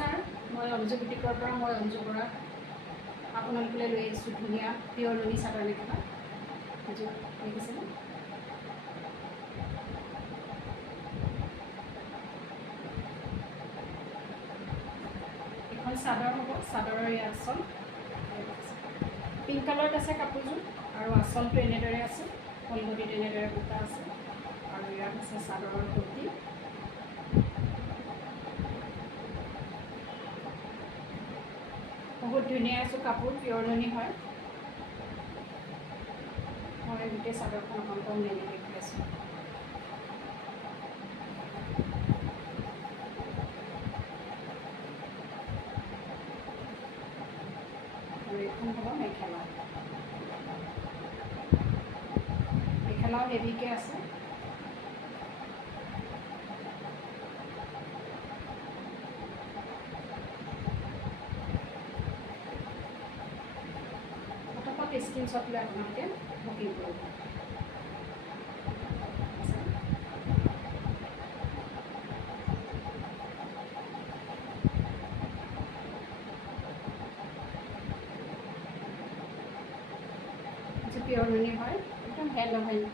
নমস্কাৰ, মই অঞ্জু বুটিকৰ পৰা মই অঞ্জু বৰা আপোনালোকলৈ লৈ আহিছোঁ ধুনীয়া পিয়ৰ নুনি চাদৰ মেখেলা। দেখিছেনে? এখন চাদৰ হ'ব, চাদৰৰ এই আঁচল পিংক কালাৰত আছে কাপোৰযোৰ, আৰু আঁচলটো এনেদৰে আছে, ফলগতিত এনেদৰে বুটা আছে, আৰু ইয়াত আছে চাদৰৰ কুৰ্তি। বহুত ধুনীয়া এযোৰ কাপোৰ, পিয়ৰ নুনি হয়। মই গোটেই চাদৰখন আপোনালোকক মেলি দেখুৱাই আছোঁ। আৰু এইখন হ'ব মেখেলা। মেখেলাও হেভিকৈ আছে। ফটোত স্ক্ৰীনশ্বট লৈ আপোনালোকে বুকিং কৰিব। পিয়ৰ নুনি হয়, একদম হেণ্ড অফ হেণ্ড